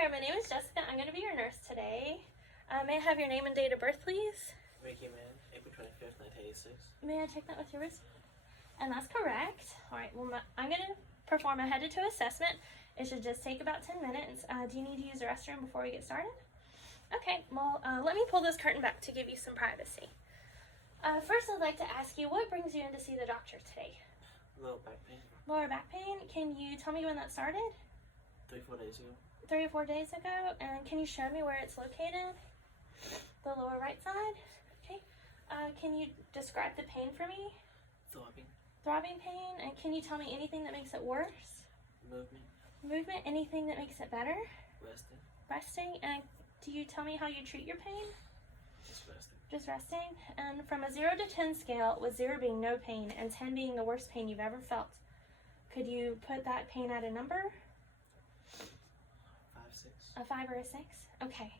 there, my name is Jessica. I'm going to be your nurse today. May I have your name and date of birth, please? Ricky Man, April 25th, 1986. May I check that with your wrist? And that's correct. All right, well, I'm going to perform a head-to-toe assessment. It should just take about 10 minutes. Do you need to use the restroom before we get started? Okay, well, let me pull this curtain back to give you some privacy. First, I'd like to ask you, what brings you in to see the doctor today? Lower back pain. Lower back pain? Can you tell me when that started? 3-4 days ago. 3 or 4 days ago? And can you show me where it's located? The lower right side? Okay. Can you describe the pain for me? Throbbing. Throbbing pain? And can you tell me anything that makes it worse? Movement. Movement? Anything that makes it better? Resting. Resting? And do you tell me how you treat your pain? Just resting. Just resting? And from a 0 to 10 scale, with 0 being no pain and 10 being the worst pain you've ever felt, could you put that pain at a number? 5, 6. A 5 or a 6? Okay.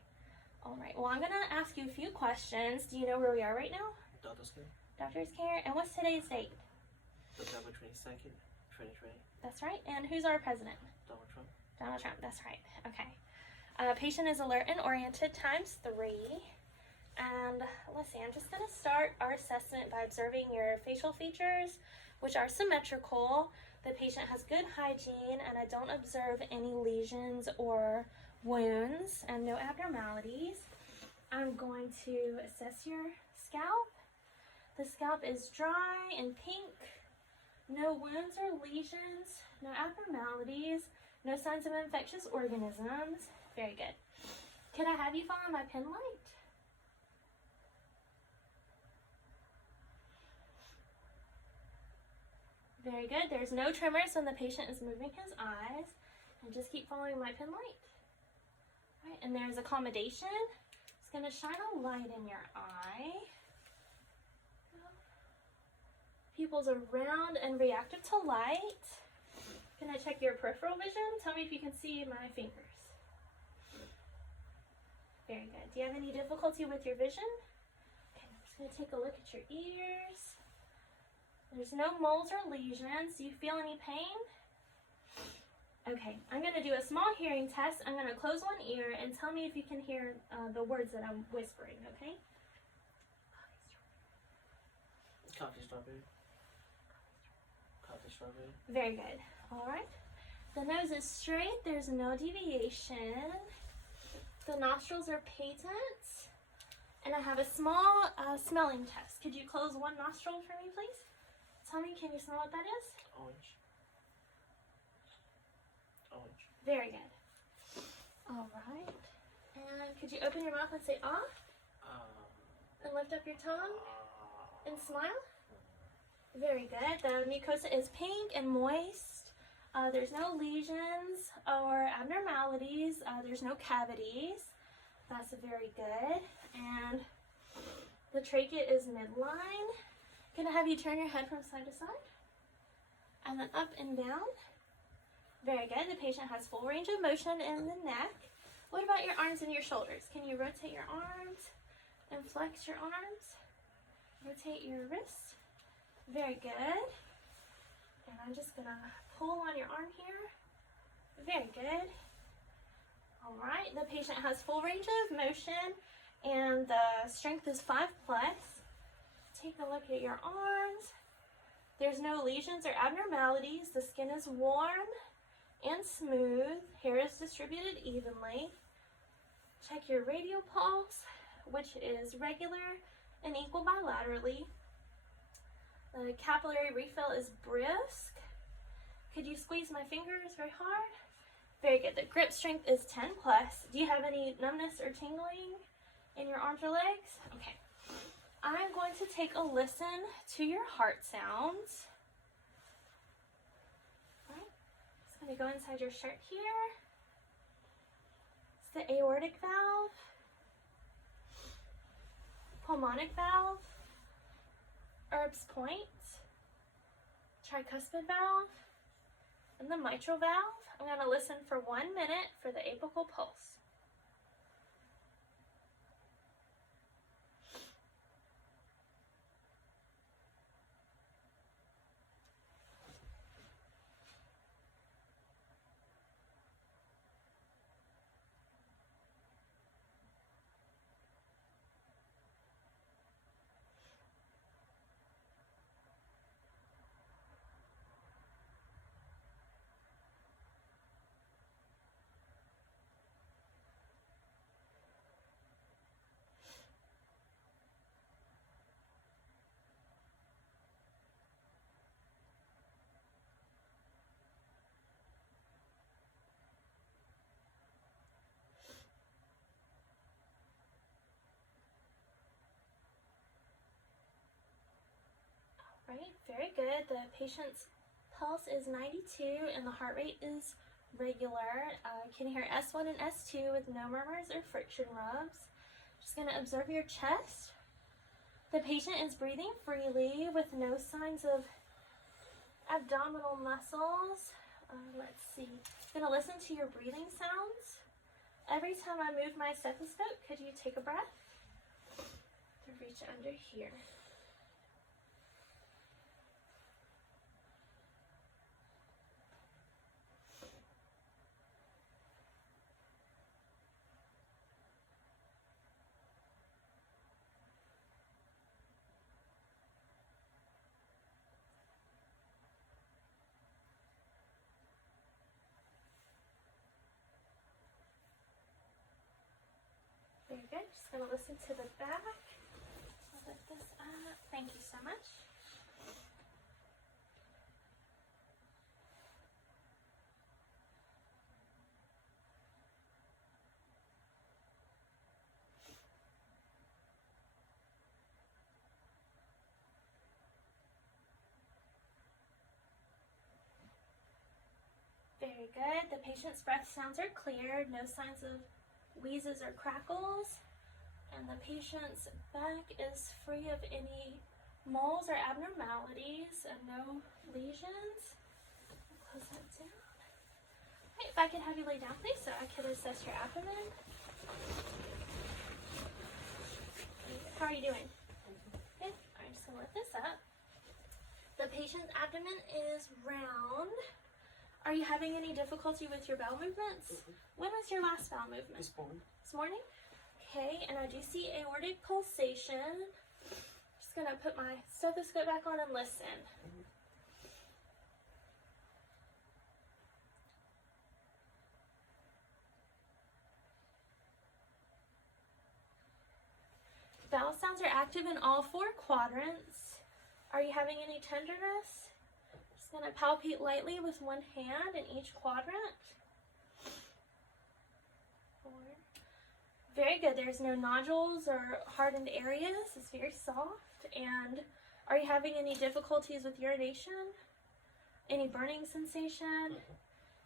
All right. Well, I'm going to ask you a few questions. Do you know where we are right now? Doctor's care. Doctor's care. And what's today's date? November 22nd, 2020. That's right. And who's our president? Donald Trump. Donald Trump. That's right. Okay. Patient is alert and oriented ×3. And let's see, I'm just going to start our assessment by observing your facial features, which are symmetrical. The patient has good hygiene, and I don't observe any lesions or wounds and no abnormalities. I'm going to assess your scalp. The scalp is dry and pink. No wounds or lesions, no abnormalities, no signs of infectious organisms. Very good. Could I have you follow my pen light? Very good. There's no tremors when the patient is moving his eyes. And just keep following my pen light. All right, and there's accommodation. It's going to shine a light in your eye. Pupils are round and reactive to light. Can I check your peripheral vision? Tell me if you can see my fingers. Very good. Do you have any difficulty with your vision? Okay, I'm just going to take a look at your ears. There's no moles or lesions. Do you feel any pain? Okay, I'm going to do a small hearing test. I'm going to close one ear and tell me if you can hear the words that I'm whispering, okay? Coffee strawberry. Coffee strawberry. Very good. All right. The nose is straight. There's no deviation. The nostrils are patent. And I have a small smelling test. Could you close one nostril for me, please? Tell me, can you smell what that is? Orange. Orange. Very good. All right. And could you open your mouth and say ah? And lift up your tongue and smile? Very good. The mucosa is pink and moist. There's no lesions or abnormalities. There's no cavities. That's very good. And the trachea is midline. Can I have you turn your head from side to side? And then up and down. Very good. The patient has full range of motion in the neck. What about your arms and your shoulders? Can you rotate your arms and flex your arms? Rotate your wrists. Very good. And I'm just going to pull on your arm here. Very good. All right. The patient has full range of motion and the strength is 5+. Take a look at your arms. There's no lesions or abnormalities. The skin is warm and smooth. Hair is distributed evenly. Check your radial pulse, which is regular and equal bilaterally. The capillary refill is brisk. Could you squeeze my fingers very hard? Very good. The grip strength is 10+. Do you have any numbness or tingling in your arms or legs? Okay. I'm going to take a listen to your heart sounds. All right. Just going to go inside your shirt here. It's the aortic valve, pulmonic valve, Erb's point, tricuspid valve, and the mitral valve. I'm going to listen for 1 minute for the apical pulse. Right, very good. The patient's pulse is 92 and the heart rate is regular. Can you hear S1 and S2 with no murmurs or friction rubs? Just going to observe your chest. The patient is breathing freely with no signs of abdominal muscles. Let's see. I'm going to listen to your breathing sounds. Every time I move my stethoscope, could you take a breath? To reach under here. Very good. Just going to listen to the back. I'll lift this up. Thank you so much. Very good. The patient's breath sounds are clear. No signs of wheezes or crackles. And the patient's back is free of any moles or abnormalities and no lesions. Close that down. Right, if I could have you lay down, please, so I could assess your abdomen. How are you doing? Good. I'm just going to lift this up. The patient's abdomen is round. Are you having any difficulty with your bowel movements? When was your last bowel movement? This morning. This morning? Okay, and I do see aortic pulsation. Just gonna put my stethoscope back on and listen. Bowel sounds are active in all 4 quadrants. Are you having any tenderness? Just gonna palpate lightly with one hand in each quadrant. 4. Very good. There's no nodules or hardened areas. It's very soft. And are you having any difficulties with urination? Any burning sensation?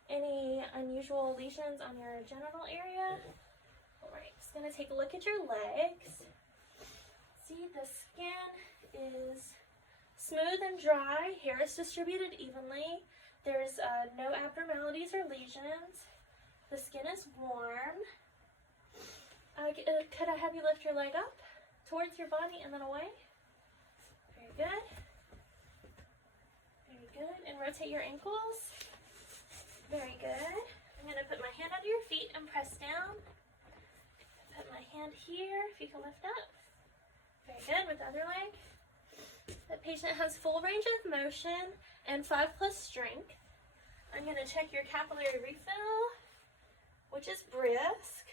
Any unusual lesions on your genital area? All right, just gonna take a look at your legs. See, the skin is smooth and dry. Hair is distributed evenly. There's no abnormalities or lesions. The skin is warm. Could I have you lift your leg up towards your body and then away? Very good. Very good. And rotate your ankles. Very good. I'm going to put my hand under your feet and press down. Put my hand here if you can lift up. Very good. With the other leg. The patient has full range of motion and 5+ strength. I'm going to check your capillary refill, which is brisk,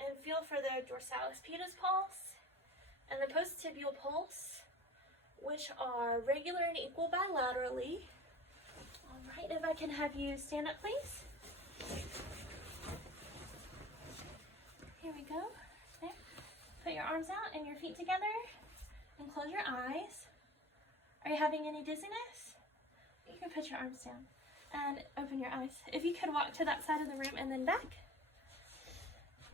and feel for the dorsalis pedis pulse and the posttibial pulse, which are regular and equal bilaterally. All right, if I can have you stand up, please. Here we go. There. Put your arms out and your feet together and close your eyes. Are you having any dizziness? You can put your arms down and open your eyes. If you could walk to that side of the room and then back.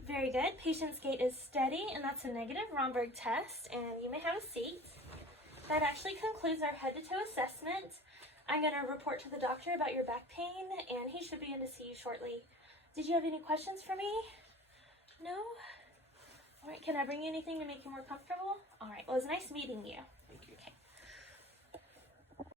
Very good. Patient's gait is steady, and that's a negative Romberg test, and you may have a seat. That actually concludes our head-to-toe assessment. I'm going to report to the doctor about your back pain, and he should be in to see you shortly. Did you have any questions for me? No? All right, can I bring you anything to make you more comfortable? All right, well, it was nice meeting you. Thank you. Okay.